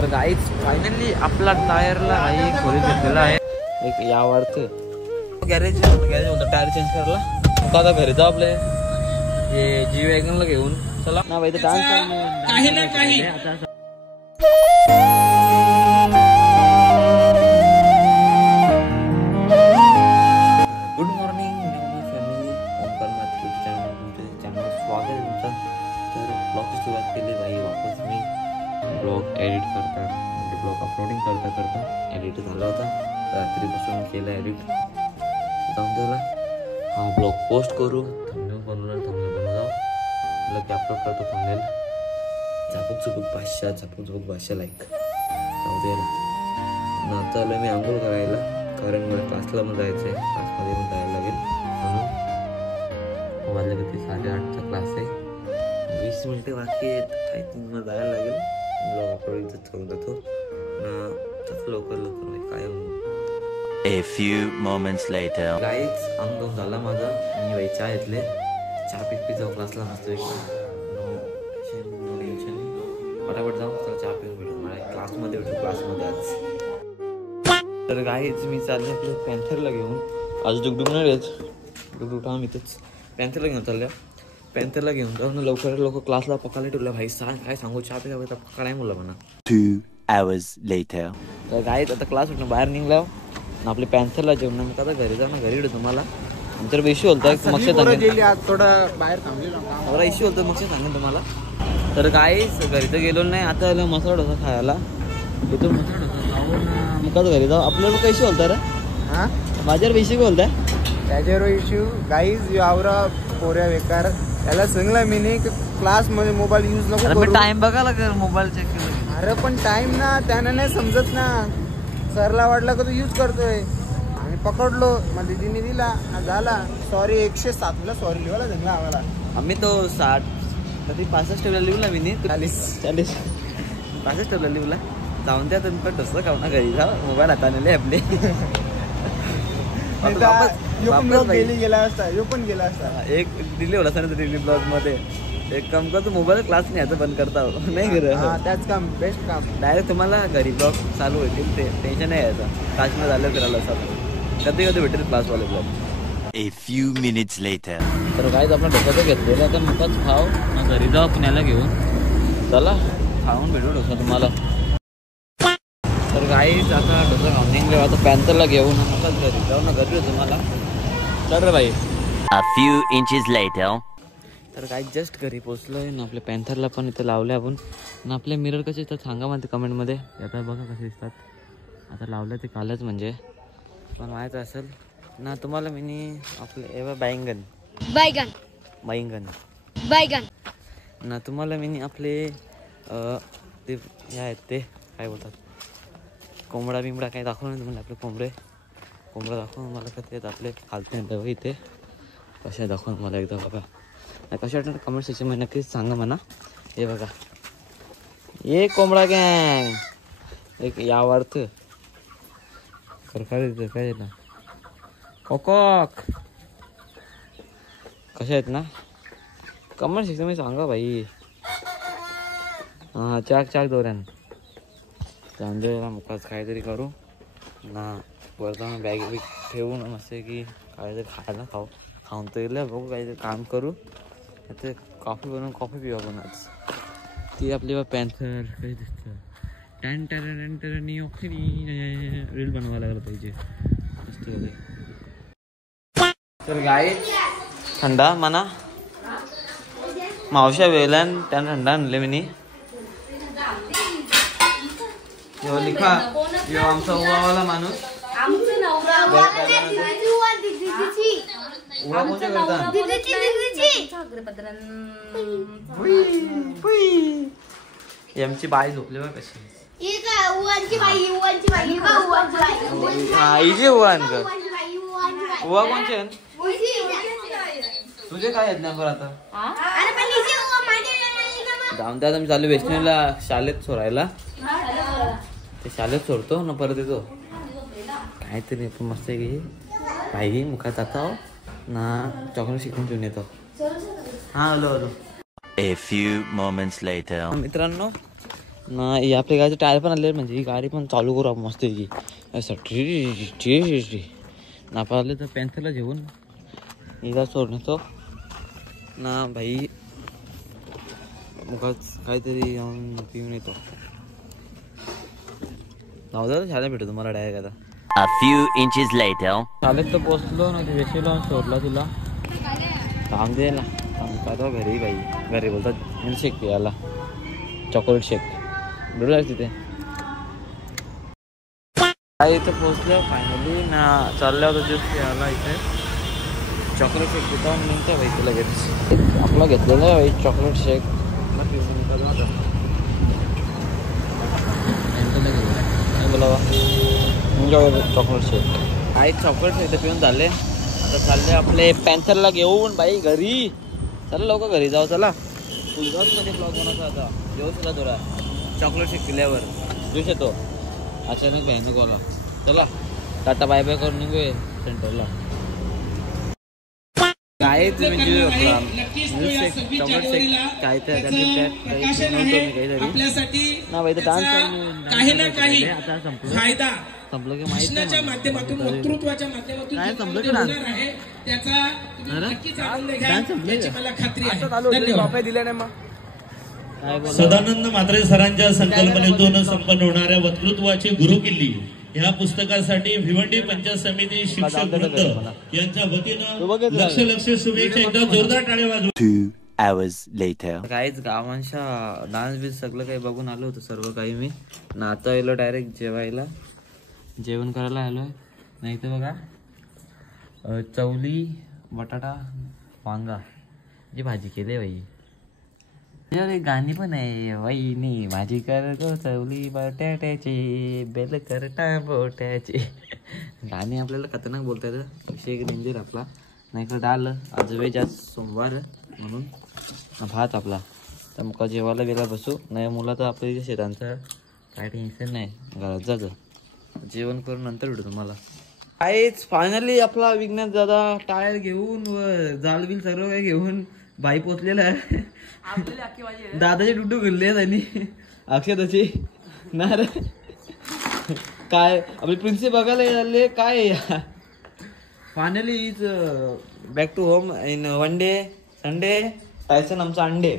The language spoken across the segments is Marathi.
तर गाईच फायनली आपला टायरला काही खोलीत घेतलेला आहे एक यावरच गॅरेज होतं टायर चेंज करायला. मग आता घरी जाऊ आपले हे जी वॅगनला घेऊन. चला ना भाई, डान्स काही ना काही. Good morning family, Omkar Mathur तुमच्या चॅनल स्वागत आहे तुमचं. तर ब्लॉगची सुरुवात केली भाई. वापस मी ब्लॉग एडिट करता म्हणजे ब्लॉग अपलोडिंग करता एडिट झाला होता. रात्रीपासून केलं एडिट. जाऊन त्याला हा ब्लॉग पोस्ट करू. थंबनेल बनवून जाऊ की अपलोड करतो थंबनेल. झापूक झुपूक भाषा लाईक जाऊ द्यायला. नंतर आलं मी आंघोळ करायला, कारण मला क्लासला पण जायचं आहे. क्लासमध्ये पण जायला लागेल म्हणून. वाजले किती 8:30चा क्लास आहे. 20 मिनिटं बाकी आहेत. आय थिंक मला जायला लागेल. ब्लॉग अपलोडिंगचं ठेवून देतो ना लवकर काय. A few moments later. गाईच अंग झाला माझा. मी बाई चहा घेतले. चहा पीत जाऊ क्लासला मस्त फटाफट जाऊ. तर चहा पिऊन भेटू मला क्लासमध्ये आज. तर गाईच मी चालले आपल्या पॅन्थरला घेऊन. आज डुगडुग नाही येत. डुगडुग थांब इथंच. पॅन्थरला घेऊन चालल्या. पॅन्थरला घेऊन जाऊन लवकर क्लासला पकायला ठेवलं भाई. काय सांगू, चहा पिता पक्का नाही म्हणलं म्हणा. 2 hours later. तर गाईच आता क्लास उठून बाहेर निघला. आपले पॅन्थरला जेवण. मग आता घरी जाऊ ना. घरी येतो तुम्हाला. आमच्याकडे इश्यू होता मग थोडा इश्यू होता मग सांगेन तुम्हाला. तर गाईच घरी तर गेलो नाही. आता आलं मसाला डोसा खायला. इथून मसाला डोसा खाऊन मग आता घरी जाऊ. आपल्याला काही इश्यू होता रे. हां माझ्यावर इश्यू बोलताय. त्याच्यावर इश्यू गाईज यावरा पोऱ्या बेकार. त्याला सांगला मी नाही की क्लासमध्ये मोबाईल यूज नको करू. टाइम बघायला कर मोबाईल चेक केलं. अरे पण टाइम ना त्यानं नाही समजत ना. सरला वाटलं का तू यूज करतोय. आम्ही पकडलो. मग दीदीने दिला झाला. सॉरी 107ला सॉरी लिहायला सांगला आम्हाला. आम्ही तो 60 कधी 65 ठेवला लिहला मी नाही. 40 65 ठेवला लिहला. जाऊन द्या तुम्ही पण डोसा खाऊ ना. घरी जा. मोबाईल हाताने आपले गेला असता. एक दिले होला सर दिल्ली ब्लॉग मध्ये. एक काम करतो, मोबाईल क्लास नाही याचं बंद करता नाही करत. त्याच काम बेस्ट काम. डायरेक्ट तुम्हाला घरी ब्लॉग चालू होतील. ते टेन्शन नाही यायचं. क्लासमध्ये झालं फिरायला असं कधी भेटेल क्लासवाले blog. A few minutes later. तर काहीच आपला डोसा घेतलेला आता. मगच खाऊ मग घरी जाऊ पुण्याला घेऊन. चला खाऊन भेटू डोसा तुम्हाला. तर गाईच आता डोसा खाऊन निघलो. आता पॅन्थरला घेऊन मगच घरी जाऊ ना. घरी तुम्हाला चल रे भाई. A few inches later. तर काही जस्ट घरी पोचलो आहे ना. आपल्या पॅन्थरला पण इथं लावले आपण. ना आपले मिरर कसे दिसतात सांगा मला कमेंटमध्ये. आता बघा कसे दिसतात. आता लावलं ते कालच म्हणजे पण माहीत असेल ना तुम्हाला. मी आपले एव्हा बैंगन ना तुम्हाला मी आपले ते हे आहेत ते काय बोलतात कोंबडा बिंबडा काही दाखवलं नाही तुम्हाला. आपले कोंबडा दाखवून मला कसे आहेत आपले खालते इथे कशा दाखवून मला एकदा बघा. कशा वाटतं कमेंट सेक्शनमध्ये नक्कीच सांगा म्हणा. हे बघा ये कोंबडा गँग एक यावर्थ सरकार काय ना कॉक कशा आहेत ना. कमेंट सेक्शनमध्ये सांगा भाई. हां चाक दोऱ्यान चांदेला मुखाच काहीतरी करू ना. वरता बॅग बिग ठेवून मस्त की काहीतरी खायला खाऊन तर येईल. बघू काहीतरी काम करू. आता कॉफी बनवून कॉफी पिऊ आपण आज. ती आपली पॅन्थर काही दिसतं. रील बनवायला लागलं पाहिजे मस्त. तर गाई थंडा म्हणा मावशा वेळेला त्यानं थंडा आणले मी. लिखा यो आमचा उवावाला माणूस. आमची बाई झोपली बघ कशी. उवा कोणचे तुझे काय आहेत ना बरं. आता जाऊन त्यात आम्ही चालू वेस्टर्नला शाळेत सोडायला. ते शाळेत सोडतो ना परत येतो काहीतरी मस्त आहे की भाई मुखात जातो ना. चॉकलेट शिकून घेऊन येतो. हां hello. A few moments later. मित्रांनो ना हे आपल्या गाडीचं टायर पण आले म्हणजे ही गाडी पण चालू करू आपण मस्त की असं टी नापाले तर पॅन्थरला घेऊन हिला सोडण्याचो ना भाई मुखात काहीतरी जाऊन पिऊन येतो नवदा शाळेत भेटतो तुम्हाला डायरेक्ट आता A few inches later. शाळेत तर पोचलो ना वेशी लावून सोडला तुला काम द्यायला सांगता घरी बाई घरी बोलतात मिल्कशेक पियाला चॉकलेट शेक भेटू तिथे काय इथं पोचलो फायनली ना चालल्या होता ज्यूस पियाला इथे चॉकलेट शेक पिता निघतो भाई तुला लगेच आपला घेतलेला आहे भाई चॉकलेट शेक बोलावा चॉकलेट शेक आई चॉकलेट शेक तर पिऊन झाले आता चालले आपले पॅन्थरला घेऊन बाई घरी चला लवकर घरी जाऊ चला मध्ये ब्लॉग बनवतो आता येऊ तुला थोडा चॉकलेट शेक पिल्यावर ज्यूस येतो अचानक बहिणी गोला चला टाटा बाय बाय करून निघूया सेंटरला काय म्हणजे चॉकलेट शेक काय काहीतरी ना बाई डान्स आता संपलं की माहिती माध्यमातून वक्तृत्वाच्या माध्यमातून काय संपलं की त्याचा डान्स संपलं दिले नाही मग सदानंद मात्रे सरांच्या संकल्पनेतून संपन्न होणाऱ्या वक्तृत्वाची गुरुकिल्ली ह्या पुस्तकासाठी भिवंडी पंचायत समिती शिक्षक वृंद यांच्या वतीनं लक्ष शुभेच्छा एकदा जोरदार टाळ्या वाजवा 2 hours later. काहीच गावांच्या डान्स बीस सगळं काही बघून आलो होतं सर्व काही मी ना आता आलो डायरेक्ट जेवायला जेवण करायला आलोय नाही तर बघा चवली बटाटा वांगा जी भाजी केली बाई एक गाणी पण आहे वहिनी माझी कर गो चवली बटाट्याची बेल करटा बोट्याची गाणी आपल्याला खतरनाक बोलता येतं विषय निंदेल आपला नाही तर डाल आज वेज आज सोमवार म्हणून भात आपला तर मग जेवायला वेळा बसू नाही मुला तर आपल्या शेतांचं काय टेन्शन नाही घरात जायचं जेवण करून नंतर भेटू तुम्हाला काहीच फायनली आपला विघ्नेश दादा टायर घेऊन व जालबिल सर्व काही घेऊन बाई पोचलेला आहे दादाचे डुडू घुरले त्यांनी अक्षताचे ना रे काय आपले प्रिन्सिपल बघायला झाले काय finally is back to home in one day Sunday Tyson आमचा अंडे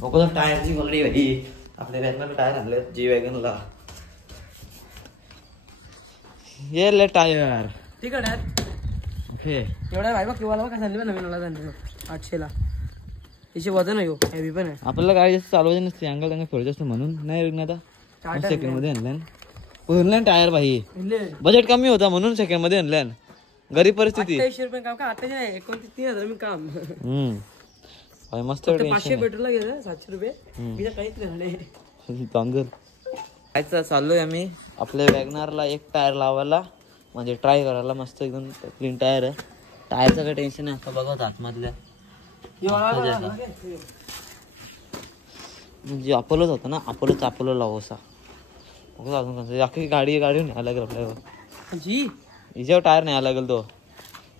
मग टायरची क्वालिटी भाई आपल्या वॅगनला टायर आणले जी वॅगनला ये ले टायर तिकड ओके एवढा भाई बघ किंवा काय झाली नवीन आला 800 ला तिचे वजन आहे हेवी पण आहे आपल्याला गाडी जास्त चालवायची नसते अंगल अंगल फिरत असतं म्हणून नाही विघ्न आता सेकंड मध्ये आणल्यान टायर भाई बजेट कमी होता म्हणून सेकंड मध्ये आणल्यान गरीब परिस्थिती 2800 रुपये काम का आता 29,000 मी काम भाई मस्त 500 पेट्रोलला गेलं 700 रुपये तिला काहीच नाही चांगल कायचं चाललोय आम्ही आपल्या वॅगनारला एक टायर लावायला म्हणजे ट्राय करायला मस्त एकदम क्लीन टायर आहे टायरचं काही टेन्शन नाही आता बघा आतमधल्या म्हणजे अपोलोच होता ना अपोलो लावोसा अजून अख्खी गाडी न्यायला लागेल आपल्याला हिच्यावर टायर न्यायला लागेल तो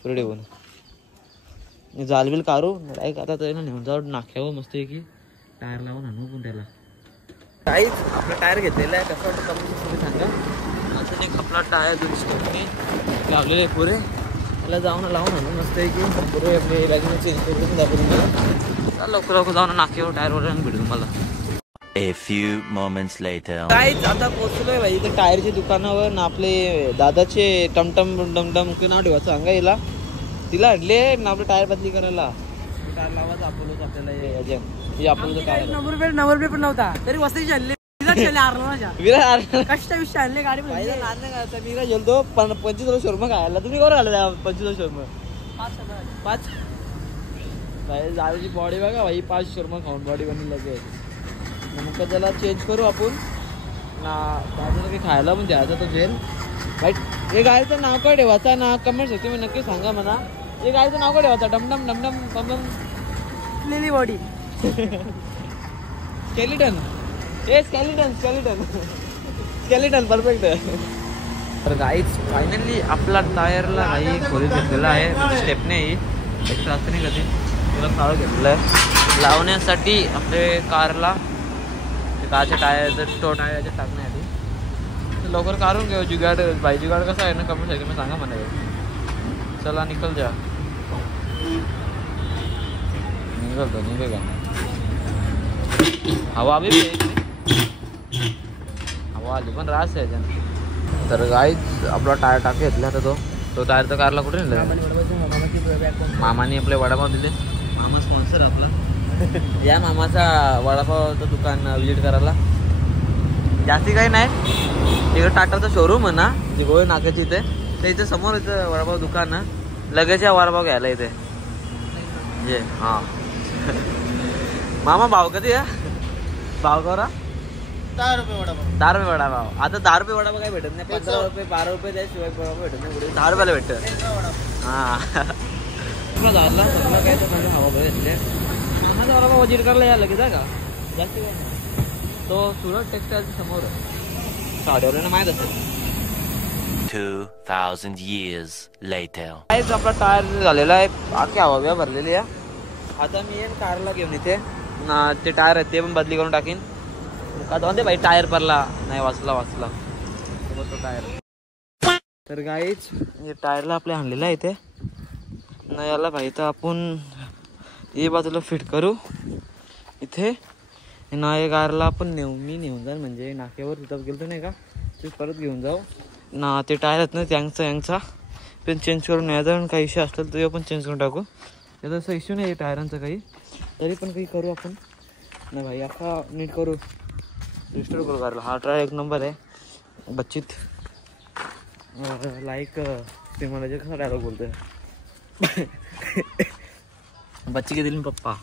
पुढे येऊन जालबिल काढू डायरेक्ट आता तर नेऊन जाऊ नाख्यावर मस्त आहे की टायर लावून आणू पण त्याला काहीच आपला टायर घेतलेला आहे कसं वाटतं तुम्ही सांगा असं एक आपला टायर 200 लावलेले आहे पुरे त्याला जाऊन लावून आणू मस्त आहे की पुरे आपले वॅगन चेंज करून दाखवून लवकर जाऊन नाक्यावर टायर वगैरे भेटू तुम्हाला A few moments later. काहीच आता पोहोचलोय भाई इथे टायरच्या दुकानावर ना आपले दादाचे टमटम नाव ठेवायचं सांगा हिला तिला हडले ना आपलं टायर बदली करायला टायर लावायचं अपोलोच आपल्याला अपोलोचं टायर 90 रुपये पण नव्हता तरी वस्तीचे आणले कष्टाविषयी आणले गाडी मी काय गेलतो 25 शोरमा खायला तुम्ही कवर आला 25 शोरमा 5 भाई दादाची बॉडी बघा भाई 5 शोरमा खाऊन बॉडी बनली लगेच मग त्याला चेंज करू आपण ना दादाला काही खायला पण द्यायचं तो जेल वाईट हे गाडीचं नाव काय ठेवायचं ना कमेंट होते मी नक्की सांगा म्हणा हे गाडीचं नाव काय ठेवायचं डमडम डमडम बमडम लिली बॉडी स्केलिटन हे स्केलिटन परफेक्ट तर गाईच फायनली आपला टायरला काही खोली घेतलेला आहे स्टेपने एक्स्ट्रा असते नाही कधी तुला काढून घेतलेलं आहे लावण्यासाठी आपल्या कारला काचे टायर तो टायर याच्यात टाकण्यासाठी लवकर काढून घेऊ. जुगाड भाई जुगाड कसा आहे ना कमेंट सेक्शन मध्ये सांगा मला. चला निकल जा. निघेगा हवा भी हवा आली पण रास आहे त्याच्यानं. तर गाईच आपला टायर टाक घेतला आता तो टायर तर कारला कुठे नेला. मामाने आपले वडापाव दिले. मामा स्पॉन्सर आपला. या मामाचा वडापावचं दुकान विजिट करायला. जास्ती काही नाही तिकडे टाटाचं शोरूम आहे ना जे गोळे नाक्याची इथे ते इथे समोर इथं वडापाव दुकान ना लगेच या वडापाव घ्यायला इथे ये. हां मामा भाव कधी या भाव करा 10 रुपये वडापाव. 10 रुपये वडापाव. आता 10 रुपये वडापाव काही भेटत नाही. 15 रुपये 12 रुपये त्याशिवाय वडापाव भेटत नाही. पुढे 10 रुपयाला भेटत. हां झाला सगळं काय तर म्हणजे हवा घेतले. मामाचा वडापाव वजीर करायला या लगेच आहे का जास्त काय नाही. तो सुरत टेक्सटाईलच्या समोर साडेवरनं माहीत असेल. 2000 years later. काहीच आपला टायर झालेला आहे. आखी हवा बिवा भरलेली आहे. आता मी येईन कारला घेऊन इथे ते टायर आहे ते पण बदली करून टाकीन. का जाऊन दे भाई टायर पडला नाही वाचला तो टायर. तर गाईच टायरला आपल्या आणलेला आहे इथे नाही याला भाई तर आपण हे बाजूला फिट करू इथे ना. हे कारला आपण मी नेऊन जाईल म्हणजे नाक्यावर तिथं गेलो नाही का ते परत घेऊन जाऊ ना. ते टायर आहेत ना यांचा पण चेंज करून यायचा. काही इश्यू असेल तर पण चेंज करून टाकू. त्याचा असं इश्यू नाही टायरांचा काही तरी पण काही करू आपण नाही भाई. अख्खा नीट करू रिस्टोर करू कारला. हा टायर एक नंबर आहे. बच्चित लाईक ते मला जे कसा डायलॉग बोलतोय बच्ची के दिल में पप्पा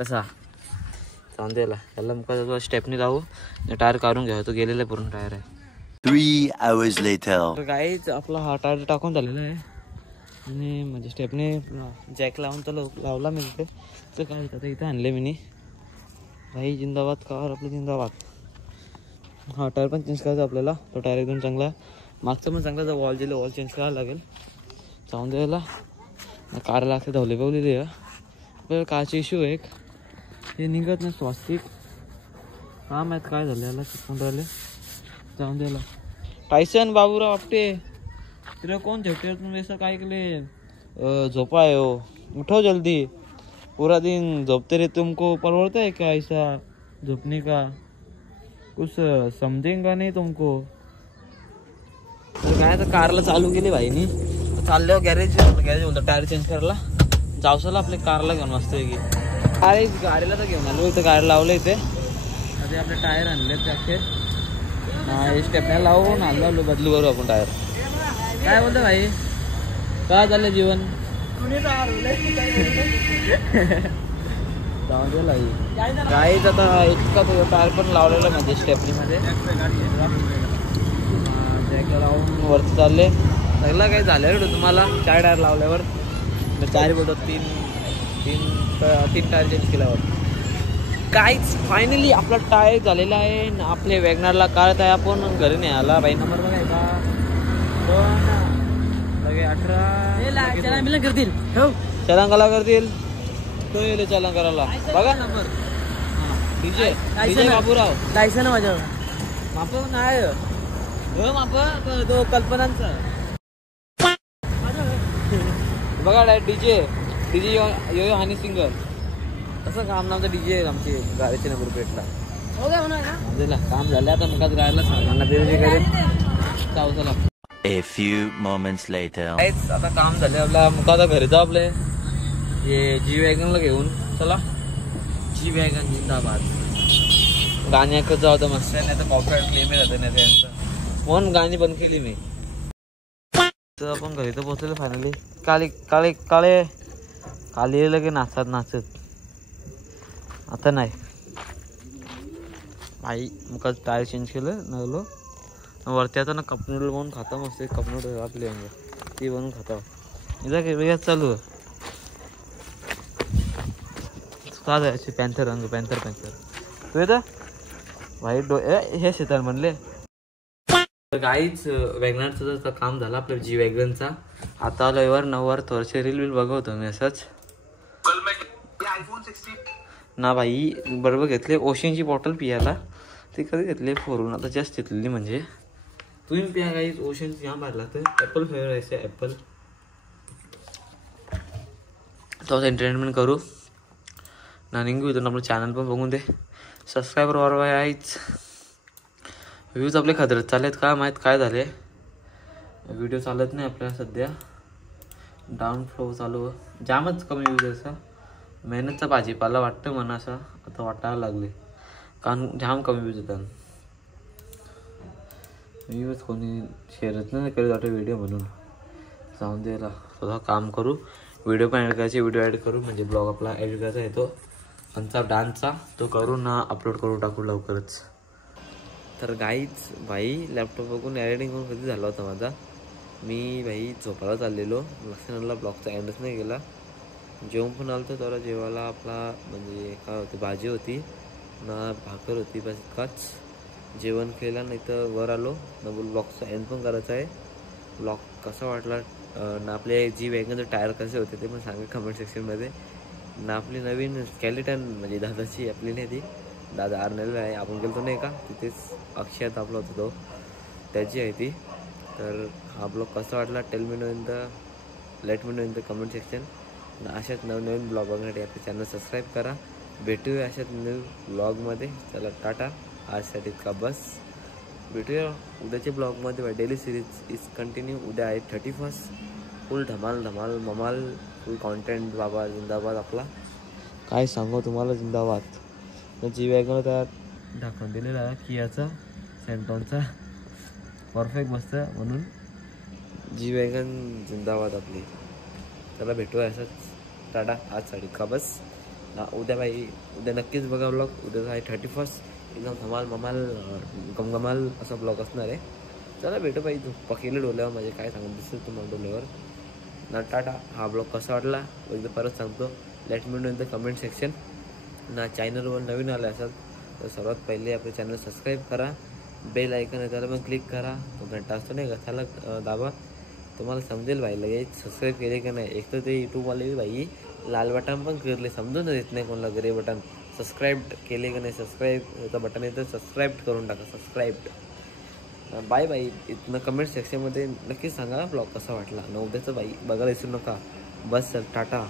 तसा चांदेला याला मुका स्टेपनी राहू टायर काढून घ्या. तो गेलेला पूर्ण टायर आहे. 3 hours later. तर काहीच आपला हा टायर टाकून झालेला आहे आणि म्हणजे स्टेपने जॅक लावून तर लावला मी तिथे. तर काय आता इथं आणले मी भाई. जिंदाबाद कार आपलं जिंदाबाद. हा टायर पण चेंज करायचा आपल्याला. तो टायर एकदम चांगला मागचं पण चांगला. वॉल दिलं वॉल चेंज करायला लागेल. जाऊन द्यायला कारला असे धवले पावलेली आहे. आपल्याला कारचे इश्यू आहे एक हे निघत नाही स्वास्तिक हा माहीत काय झालं याला चिपकून राहिले. जाऊन द्यायला टायसन बाबूराव आपटे तेरा कौन झेपटे तुम ऐसा काय के लिए झोपा हो. उठो जल्दी पूरा दिन झोपते रहे तुमको परवड़ता है क्या ऐसा झोपने का. कुछ समजेगा नहीं तुमको. तर काय तर कारला चालू केली भाईनी. चालल्यावर गॅरेज बोलतो टायर चेंज करायला जावसाला आपल्या कारला घेऊन वाजतोय की अरे गाडीला तर घेऊन आलो. इथं गाडी लावलं इथे आधी आपले टायर आणले ते अखेर स्टेपने लावून आलो बदलू करू आपण टायर. काय बोलतो भाई काय झालं जीवन जाऊन गेला काहीच. आता इतका तो टायर पण लावलेला म्हणजे स्टेपनीमध्ये लावून वरती चालले. सगळं काही झालं तुम्हाला 4 टायर लावल्यावर 4 बोलतात 3 टायर चेंज केल्यावर काहीच. फायनली आपला टायर झालेला आहे. आपले वॅगनरला काढत आहे आपण घरी नाही आला भाई. नंबर बघायचा लगे 18 करतील चलांकाला करतील. तो येईल चलान करायला बघा नंबर. डीजे बाबूराव जायचं ना माझ्यावर माप नाही माप तो कल्पनांचा बघा डीजे यो हनी सिंगर असं काम नामचं डीजे आहे आमची गाडीच्या नंबर प्लेटला. काम झालं आता मग गायला सांगा करेल जाऊ चला. A few moments later. आता काम झालं आपला मग आता घरी जाऊ आपले हे जी वॅगनला घेऊन चला. जी वॅगन जिंदाबाद. गाणी ऐकत जाऊ तर मस्त नाही तर कॉपीराइट क्लेम राहते नाही त्यांचं म्हणून गाणी बंद केली मी. तर आपण घरी तर पोहोचलो फायनली. काले लगे नाचत आता नाही आई मग टायर चेंज केलं नवलो वरती आता ना कप नूडल बनवून खाता मस्त. कप नूडल आपले ती बनवून खाता इथं वेगळ्याच चालू आहे. का जायचे पॅन्थर रंग पॅन्थर तू येतं भाई हे शेतात म्हणले. काहीच वॅगनरचं जर काम झालं आपलं जी वॅगनचा. आता लयवर नववर थोडसे रील बघवतो मी असंच ना भाई. बरोबर घेतले ओशनची बॉटल पियाला ती कधी घेतली फोरून आता जस्ट घेतलेली. म्हणजे तुम्ही प्या काही ओशन यहाँ भरला तर ॲपल फ्लेवर आहे ॲपल. तो एंटरटेनमेंट करू ना निघू इथून. आपलं चॅनल पण बघून दे, सबस्क्राईबर वाढवा आहेच. व्ह्यूज आपले खतरत चाललेत का माहीत काय झाले. व्हिडिओ चालत नाही आपल्याला सध्या, डाऊन फ्लो चालू जामच कमी व्ह्यूज आहे. असा मेहनतचा भाजीपाला वाटतं म्हणा असं आता वाटायला लागले, कारण जाम कमी व्ह्यूज येतात. व्ह्यूज कोणी शेअरच नाही करत वाटतं व्हिडिओ, म्हणून जाऊन द्यायला थोडं काम करू. व्हिडिओ पण ॲड करायचे, व्हिडिओ ॲड करू म्हणजे ब्लॉग आपला ॲड करायचा येतो. आमचा डान्सचा तो करू ना अपलोड करून टाकू लवकरच. तर गाईच भाई लॅपटॉप बघून एडिटिंग करून कधी झाला होता माझा. मी भाई झोपायला चाललेलो, लक्षात ब्लॉगचा एंडच नाही गेला. जेवण पण आलं तर तेवढा जेवायला आपला म्हणजे काय होती भाजी होती ना भाकर होती, बस इतकाच. जेवण केलं नाही तर वर आलो ना. ब्लॉगचा एंड पण करायचा आहे. ब्लॉग कसा वाटला ना, आपले जी वॅगनचे टायर कसे होते ते पण सांगा कमेंट सेक्शनमध्ये. ना आपली नवीन स्केलेटन म्हणजे दादाची आपली नाही ती, दादा आर्नेल आहे, आपण गेलो नाही का तिथेच अक्षयात आपला होता तो, त्याची आहे ती. तर हा ब्लॉग कसा वाटला tell me know in the let me know in the comment section. अशाच नवनवीन ब्लॉग बघण्यासाठी आपले चॅनल सबस्क्राईब करा. भेटूया अशाच न्यू ब्लॉगमध्ये. चला टाटा, आजसाठी का बस. भेटूया उद्याच्या ब्लॉगमध्ये. Daily series is continue. उद्या आहे 31 फुल धमाल धमाल ममाल फुल कॉन्टेंट. बाबा जिंदाबाद आपला, काय सांगू तुम्हाला जिंदाबाद. जी वॅगन त्यात दाखवून दिलेला आहे कियाचा सेंटॉनचा परफेक्ट मस्त, म्हणून जी वॅगन जिंदाबाद आपली. चला भेटूया असंच, टाटा, आजसाठी का बस. उद्या बाई उद्या नक्कीच बघा ब्लॉग. उद्या आहे 31 एकदम धमाल ममाल गमगमाल असा ब्लॉग असणार आहे. चला भेटू बाई. पकेले डोल्यावर म्हणजे काय सांगून दिसेल तुम्हाला डोल्यावर ना. टाटा. हा ब्लॉग कसा वाटला एकदा परत सांगतो, let me know in the comment section. ना चॅनलवर नवीन आले असाल तर सर्वात पहिले आपले चॅनल सबस्क्राईब करा. बेल आयकन आहे त्याला पण क्लिक करा. तो घंटा असतो नाही का त्याला दाबा, तुम्हाला समजेल भाई लगेच सबस्क्राईब केले का नाही. एक तर ते यूट्यूबवाले भाई लाल बटन पण करले, समजून देत नाही कोणाला ग्रे बटन. सबस्क्राईब केले का नाही, सबस्क्राईबचं बटन येतं, सबस्क्राईब करून टाका, सबस्क्राईब्ड. बाय बाई. इथनं कमेंट सेक्शनमध्ये नक्कीच सांगा ब्लॉग कसा वाटला. न उद्याचं बाई बघायला विसरू नका. बस टाटा.